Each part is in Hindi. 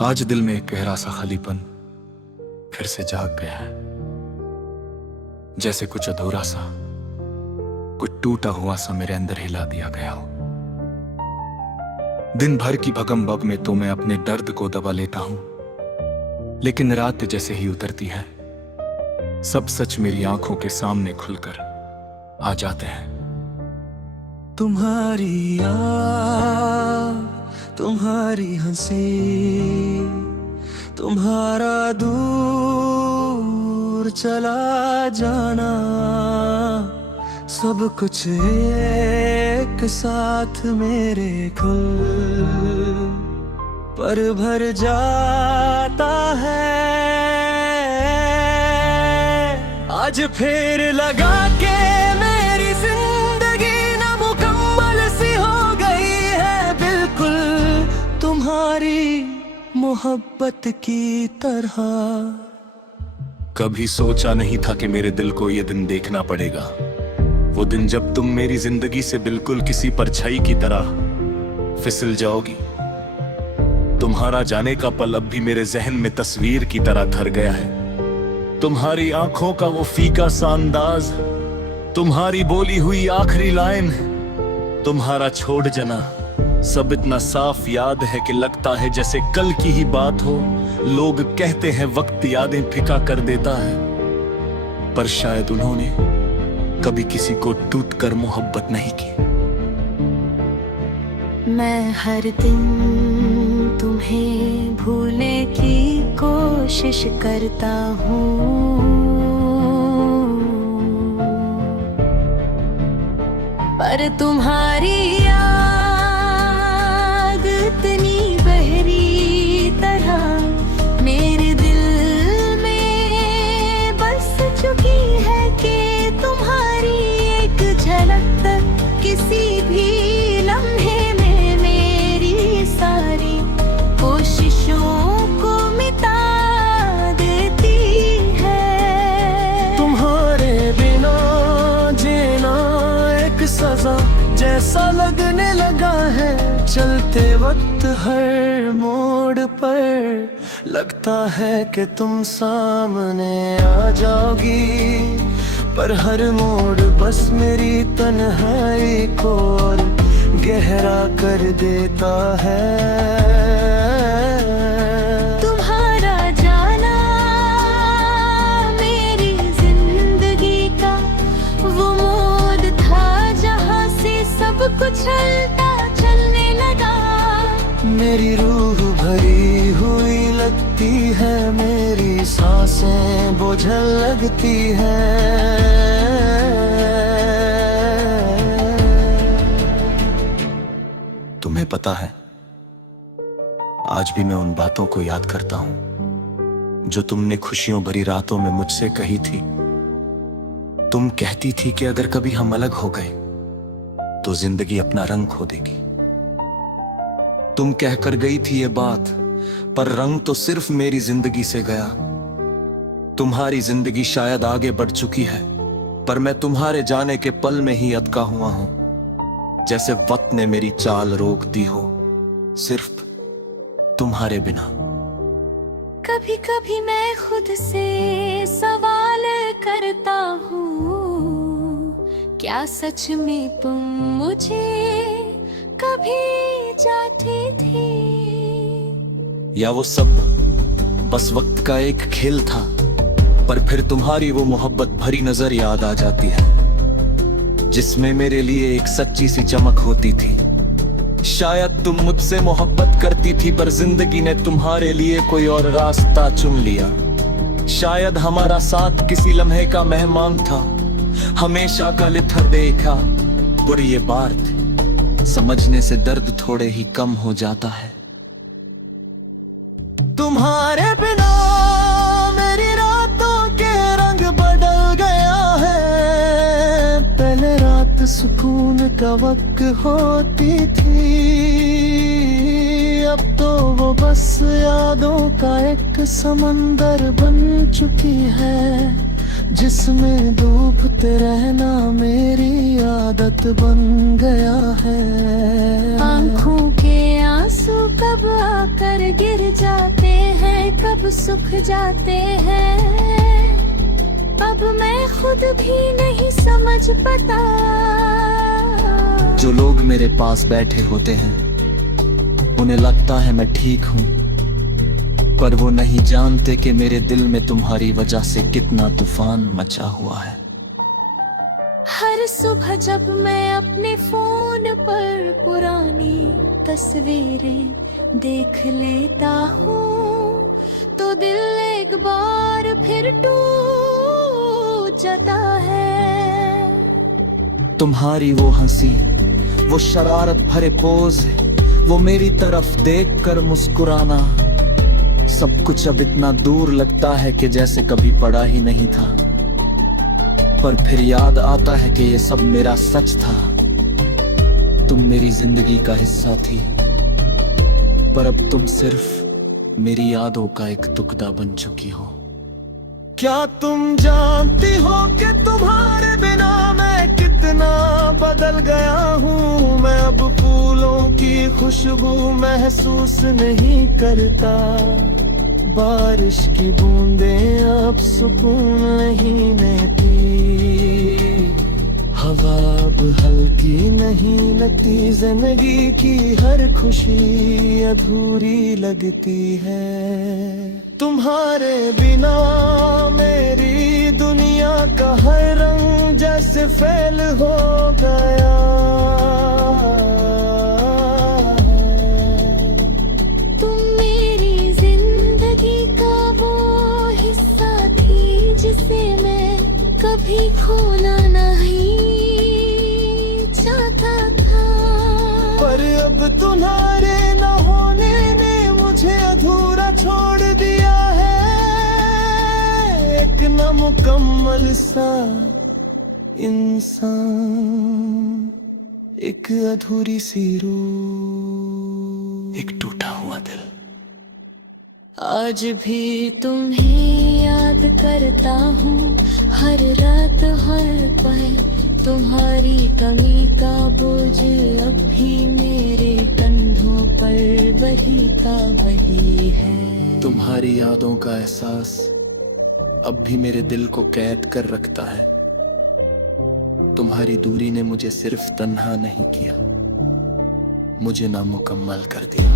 आज दिल में एक गहरा सा खालीपन फिर से जाग गया है। जैसे कुछ अधूरा सा, कुछ टूटा हुआ सा मेरे अंदर हिला दिया गया हो। दिन भर की भगम बग में तो मैं अपने दर्द को दबा लेता हूं, लेकिन रात जैसे ही उतरती है सब सच मेरी आंखों के सामने खुलकर आ जाते हैं। तुम्हारी याद, तुम्हारी हंसी, तुम्हारा दूर चला जाना, सब कुछ एक साथ मेरे खुल पर भर जाता है। आज फिर लगा के मेरी जिंदगी ना मुकम्मल सी हो गई है, बिल्कुल तुम्हारी मोहब्बत की तरह। कभी सोचा नहीं था कि मेरे दिल को ये दिन देखना पड़ेगा, वो दिन जब तुम मेरी जिंदगी से बिल्कुल किसी परछाई की तरह फिसल जाओगी। तुम्हारा जाने का पल अब भी मेरे जहन में तस्वीर की तरह धर गया है। तुम्हारी आंखों का वो फीका सा अंदाज, तुम्हारी बोली हुई आखिरी लाइन, तुम्हारा छोड़ जाना, सब इतना साफ याद है कि लगता है जैसे कल की ही बात हो। लोग कहते हैं वक्त यादें फिका कर देता है, पर शायद उन्होंने कभी किसी को टूट कर मोहब्बत नहीं की। मैं हर दिन तुम्हें भूलने की कोशिश करता हूँ, पर तुम्हारी याद इतनी गहरी तरह मेरे दिल में बस चुकी है कि तुम्हारी एक झलक तक किसी भी लम्हे में मेरी सारी कोशिशों को मिटा देती है। तुम्हारे बिना जीना एक सजा जैसा लगने लगा है। चलते वक्त हर मोड़ पर लगता है कि तुम सामने आ जाओगी, पर हर मोड़ बस मेरी तन्हाई को और गहरा कर देता है। तुम्हारा जाना मेरी जिंदगी का वो मोड़ था जहाँ से सब कुछ उल्टा चलने लगा। मेरी रूह भरी हुई लगती है, मेरी सांसें बोझल लगती हैं। तुम्हें पता है, आज भी मैं उन बातों को याद करता हूं जो तुमने खुशियों भरी रातों में मुझसे कही थी। तुम कहती थी कि अगर कभी हम अलग हो गए तो जिंदगी अपना रंग खो देगी। तुम कहकर गई थी ये बात, पर रंग तो सिर्फ मेरी जिंदगी से गया। तुम्हारी जिंदगी शायद आगे बढ़ चुकी है, पर मैं तुम्हारे जाने के पल में ही अटका हुआ हूं, जैसे वक्त ने मेरी चाल रोक दी हो सिर्फ तुम्हारे बिना। कभी कभी मैं खुद से सवाल करता हूँ, क्या सच में तुम मुझे कभी चाहती थी, या वो सब बस वक्त का एक खेल था। पर फिर तुम्हारी वो मोहब्बत भरी नजर याद आ जाती है, जिसमें मेरे लिए एक सच्ची सी चमक होती थी। शायद तुम मुझसे मोहब्बत करती थी, पर जिंदगी ने तुम्हारे लिए कोई और रास्ता चुन लिया। शायद हमारा साथ किसी लम्हे का मेहमान था, हमेशा का लिथर देखा। पर ये बात समझने से दर्द थोड़े ही कम हो जाता है। तुम्हारे बिना मेरी रातों के रंग बदल गया है। पहले रात सुकून का वक्त होती थी, अब तो वो बस यादों का एक समंदर बन चुकी है। जिसमें डूबते रहना मेरी आदत बन गया है। आंखों के आंसू कब आकर गिर जाते हैं, कब सूख जाते हैं, अब मैं खुद भी नहीं समझ पाता। जो लोग मेरे पास बैठे होते हैं उन्हें लगता है मैं ठीक हूँ, पर वो नहीं जानते कि मेरे दिल में तुम्हारी वजह से कितना तूफान मचा हुआ है। हर सुबह जब मैं अपने फोन पर पुरानी तस्वीरें देख लेता हूँ, तो दिल एक बार फिर टूट जाता है। तुम्हारी वो हंसी, वो शरारत भरे पोज, वो मेरी तरफ देखकर मुस्कुराना, सब कुछ अब इतना दूर लगता है कि जैसे कभी पड़ा ही नहीं था। पर फिर याद आता है कि ये सब मेरा सच था। तुम मेरी जिंदगी का हिस्सा थी, पर अब तुम सिर्फ मेरी यादों का एक टुकड़ा बन चुकी हो। क्या तुम जानती हो कि तुम्हारे बिना मैं कितना बदल गया हूँ? मैं अब फूलों की खुशबू महसूस नहीं करता, बारिश की बूंदें अब सुकून नहीं देती, हवा अब हल्की नहीं लगती, जिंदगी की हर खुशी अधूरी लगती है। तुम्हारे बिना मेरी दुनिया का हर रंग जैसे फेल हो गया। तुम मेरी जिंदगी का वो हिस्सा थी जिसे मैं कभी खोना नहीं चाहता था, पर अब तुम्हारे न होने ने मुझे अधूरा छोड़ दिया है। एक नामुकम्मल सा इंसान, एक अधूरी सी रूह, एक टूटा हुआ दिल। आज भी तुम्हें याद करता हूँ, हर रात हर पल तुम्हारी कमी का बोझ अब भी मेरे कंधों पर वही का वही है। तुम्हारी यादों का एहसास अब भी मेरे दिल को कैद कर रखता है। तुम्हारी दूरी ने मुझे सिर्फ तन्हा नहीं किया, मुझे नामुकम्मल कर दिया।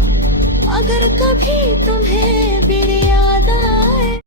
अगर कभी तुम्हें भी याद आए